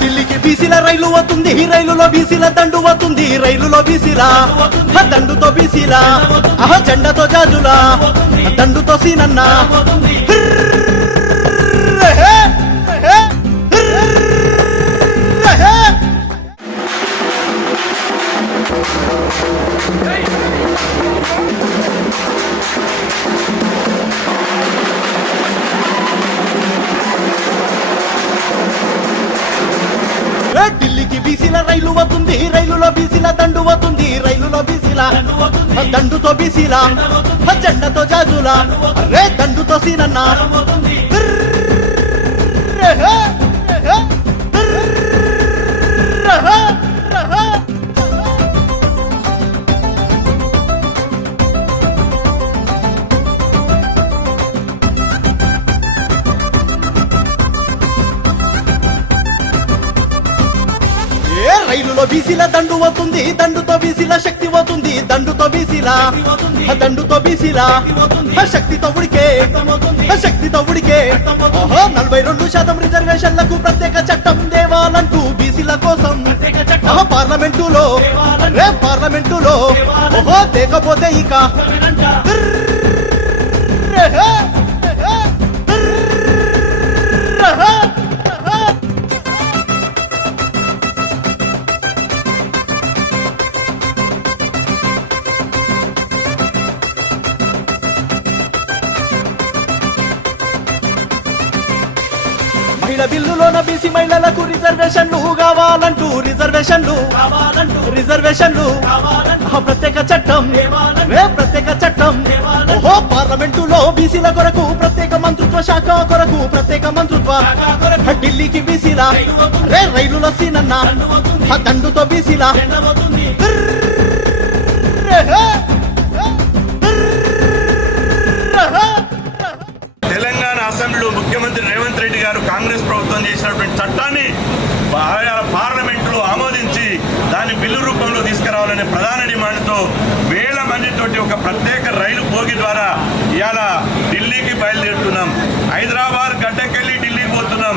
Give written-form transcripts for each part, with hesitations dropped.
ఢిల్లీకి బీసీల రైలు వస్తుంది, రైలులో బీసీల దండు వస్తుంది, రైలులో బీసీల దండుతో బీసీల జెండాతో జాజుల దండుతో సీనన్న ఢిల్లీకి బీసీల రైలు వస్తుంది, రైలులో బీసీల దండు వస్తుంది, రైలులో బీసీల దండుతో బీసీల జెండాతో జాజుల రే దండుతో సీనన్న రైలులో బీసీల దండు అవుతుంది, దండుతో బీసీల శక్తి అవుతుంది, దండుతో బీసీల దండుతో బీసీల శక్తితో ఉడికే శక్తితో ఉడికే 42% రిజర్వేషన్లకు ప్రత్యేక చట్టం దేవాలంటూ బీసీల కోసం పార్లమెంటులో ఓహో లేకపోతే ఇక మహిళ బిల్లులోన బీసీ మహిళలకు రిజర్వేషన్లు కావాలంటూ రిజర్వేషన్లు ప్రత్యేక చట్టం ప్రత్యేక చట్టం ఓహో పార్లమెంటులో బీసీల కొరకు ప్రత్యేక మంత్రిత్వ శాఖ కొరకు ప్రత్యేక మంత్రిత్వ ఢిల్లీకి బీసీల రైలులో సీనన్న దండుతో బీసీల తెలంగాణ అసెంబ్లీలో ముఖ్యమంత్రి రేవంత్ రెడ్డి గారు కాంగ్రెస్ ప్రభుత్వం చేసినటువంటి చట్టాన్ని పార్లమెంటులో ఆమోదించి దాన్ని బిల్లు రూపంలో తీసుకురావాలనే ప్రధాన డిమాండ్తో వేల మందితోటి ఒక ప్రత్యేక రైలు బోగి ద్వారా ఇవాళ ఢిల్లీకి బయలుదేరుతున్నాం. హైదరాబాద్ గడ్డకెళ్ళి ఢిల్లీకి పోతున్నాం.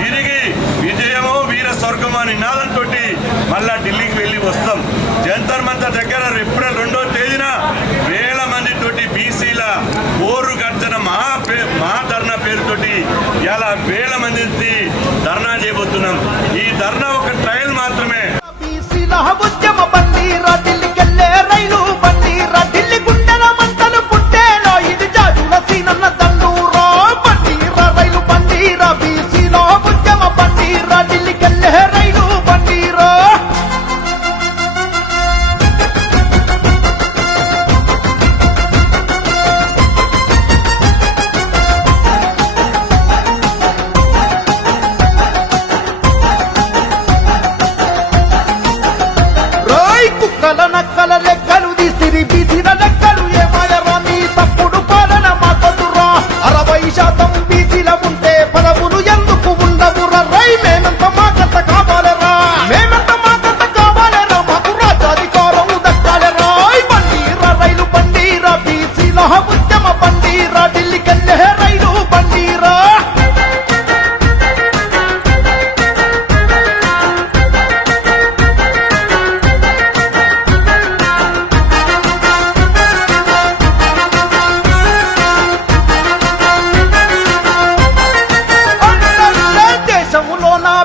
తిరిగి విజయమో వీర స్వర్గమో నినాదంతో మళ్ళా ఢిల్లీకి వెళ్ళి వస్తాం. జంతర్ మంతర్ దగ్గర ఏప్రిల్ 2వ తేదీన వేల మందితోటి బీసీల ఓరు గర్జన మహాధర్నా పేరుతోటి ఇలా వేల మంది ధర్నా చేయబోతున్నాం. ఈ ధర్నా ఒక ట్రయల్ మాత్రమే. నక్కల లెక్కలు తీసిరి బీసీల లెక్కలు ఏమాయరా మీ తప్పుడు పాలన మా కొద్దురా 60% బీసీల ఉంటే పదవులు ఎందుకు ఉండవురా రై మేమెంత మాకంత కావాలరా మాకు రాజ్యాధికారం దక్కాలరా బండీరా రైలు బండీరా బీసీల ఉద్యమ బండీరా ఢిల్లీకెళ్ళే రైలు బండీరా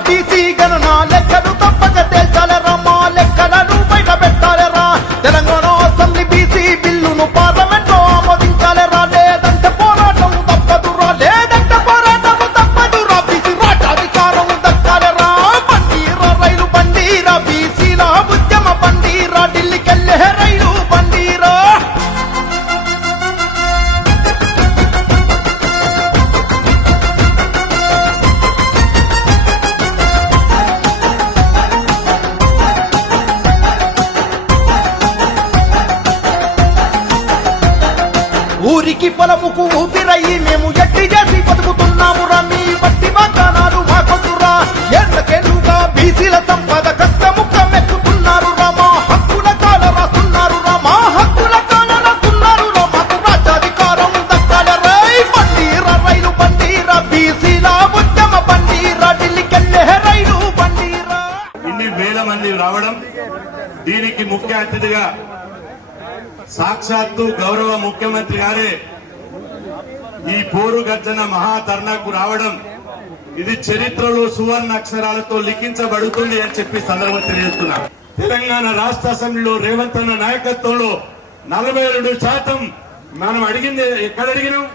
బీసీ గణన లెక్కలు తప్పక తేల్చాలరా మా లెక్కలను బయట పెట్టాలరా తెలంగాణ అసెంబ్లీ బీసీ బిల్లును పార్లమెంట్లో ఆమోదించాలరా లేదంటే పోరాటం తప్పదురా బీసీ రాజ్యాధికారం దక్కాలరా బండీరా రైలు బండీరా బీసీల ఉద్యమ బండీరా ఢిల్లీకెళ్ళే రైలు బండీరా ఊరికి పొలముకు ఊపిరయ్యి మేము ఎట్టి చేసి బతుకుతున్నాము రా మీ బట్టి వాగ్దానాలు మాకొద్దురా ఏళ్లకేళ్లుగా బీసీల సంపద కష్టముక్క మెక్కుతున్నారు రా మా హక్కుల కాల రాస్తున్నారు రా మాకు రాజ్యాధికారం దక్కాలరా బండీరా రైలు బండీరా బీసీల ఉద్యమ బండీరా ఢిల్లీకెళ్ళే రైలు దీనికి ముఖ్య అతిథిగా సాక్షాత్తు గౌరవ ముఖ్యమంత్రి గారే ఈ పోరు గర్జన మహాధర్నాకు రావడం ఇది చరిత్రలో సువర్ణ అక్షరాలతో లిఖించబడుతుంది అని చెప్పి సందర్భం తెలియజేస్తున్నా. తెలంగాణ రాష్ట్ర అసెంబ్లీలో రేవంత్ అన్న నాయకత్వంలో 42% మనం అడిగింది ఎక్కడ అడిగినాం?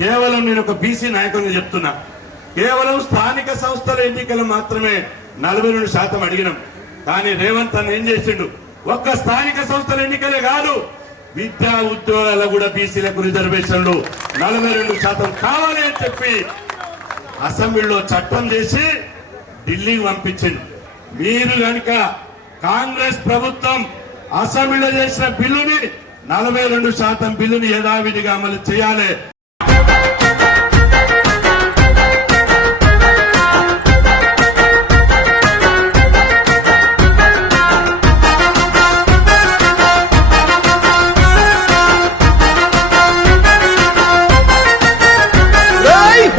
కేవలం నేను ఒక బీసీ నాయకుడిని చెప్తున్నా, కేవలం స్థానిక సంస్థల ఎన్నికలు మాత్రమే 42% అడిగినాం. కానీ రేవంత్ అన్న ఏం చేసిండు? ఒక్క స్థానిక సంస్థల ఎన్నికలే కాదు, విద్యా ఉద్యోగాల్లో కూడా బీసీలకు రిజర్వేషన్లు 42% కావాలి అని చెప్పి అసెంబ్లీలో చట్టం చేసి ఢిల్లీకి పంపించింది. మీరు కనుక కాంగ్రెస్ ప్రభుత్వం అసెంబ్లీలో చేసిన బిల్లుని 42% బిల్లుని యథావిధిగా అమలు చేయాలి.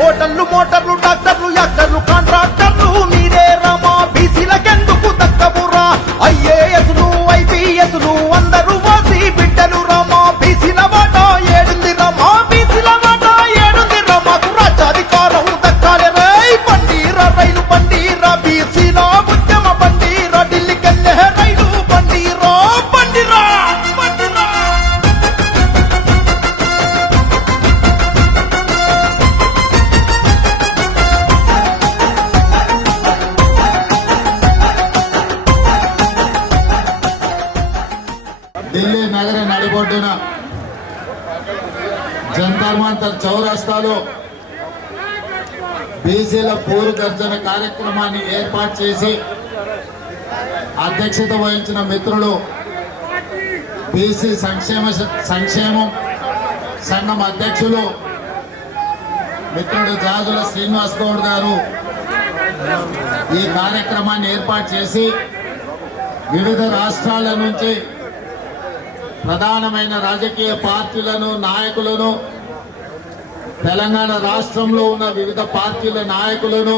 హోటళ్లు, మోటార్లు, డాక్టర్లు, యాక్టర్లు, కాంట్రాక్టర్లు మీరే రమా, బీసీలకెందుకు దక్కవురా? ఐఏఎస్లు, ఐపీఎస్లు అందరూ వాసి బిడ్డలు రమా, బీసీల వాటా ఏడుంది రమా, బీసీల వాటా ఏడుంది రమా, రాజ్యాధికారం దక్కాలి రేయ్. బండీరా రైలు బండీరా, బీసీల ఉద్యమ బండీరా, ఢిల్లీకెళ్ళే రైలు బండీరా, బండిరా బండిరా. ఢిల్లీ నగర నడిబొడ్డున జంతర్ మంతర్ చౌరస్తాలో బీసీల పోరు గర్జన కార్యక్రమాన్ని ఏర్పాటు చేసి అధ్యక్షత వహించిన మిత్రులు బీసీ సంక్షేమం సంఘం అధ్యక్షులు మిత్రుడు జాజుల శ్రీనివాస్ గౌడ్ గారు ఈ కార్యక్రమాన్ని ఏర్పాటు చేసి వివిధ రాష్ట్రాల నుంచి ప్రధానమైన రాజకీయ పార్టీలను, నాయకులను, తెలంగాణ రాష్ట్రంలో ఉన్న వివిధ పార్టీల నాయకులను,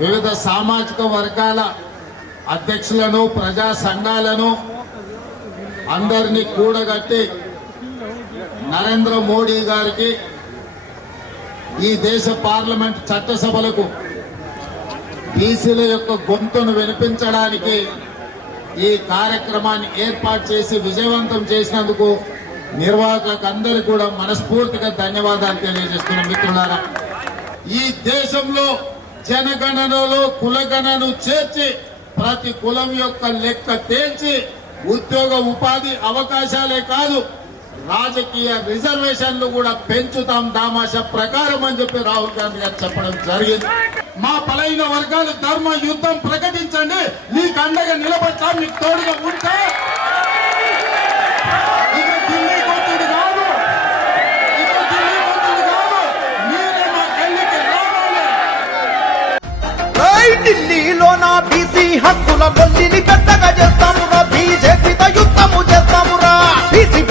వివిధ సామాజిక వర్గాల అధ్యక్షులను, ప్రజా సంఘాలను అందరినీ కూడగట్టి నరేంద్ర మోడీ గారికి ఈ దేశ పార్లమెంట్ చట్టసభలకు బీసీల యొక్క గొంతును వినిపించడానికి ఈ కార్యక్రమాన్ని ఏర్పాటు చేసి విజయవంతం చేసినందుకు నిర్వాహకులకు అందరికీ కూడా మనస్ఫూర్తిగా ధన్యవాదాలు తెలియజేస్తున్నాం. మిత్రులారా, ఈ దేశంలో జనగణనలో కులగణను చేర్చి ప్రతి కులం యొక్క లెక్క తేల్చి ఉద్యోగ ఉపాధి అవకాశాలే కాదు రాజకీయ రిజర్వేషన్లు కూడా పెంచుతాం దామాషా ప్రకారం అని చెప్పి రాహుల్ గాంధీ గారు చెప్పడం జరిగింది. మా బలైన వర్గాలు ధర్మ యుద్ధం ప్రకటించండి, మీకు అండగా నిలబడతాం, మీకు తోడుగా ఉంటా. ఇక ఢిల్లీ కొట్టుడు కాదు, ఇక ఢిల్లీ కొట్టుడు కాదు, మీరే మా గల్లీకి రావాలి. ఢిల్లీలో నా బీసీ హక్కుల గొల్లిని పెద్దగా చేస్తామురా, బీజేపీతో యుద్ధము చేస్తామురా, బీసీ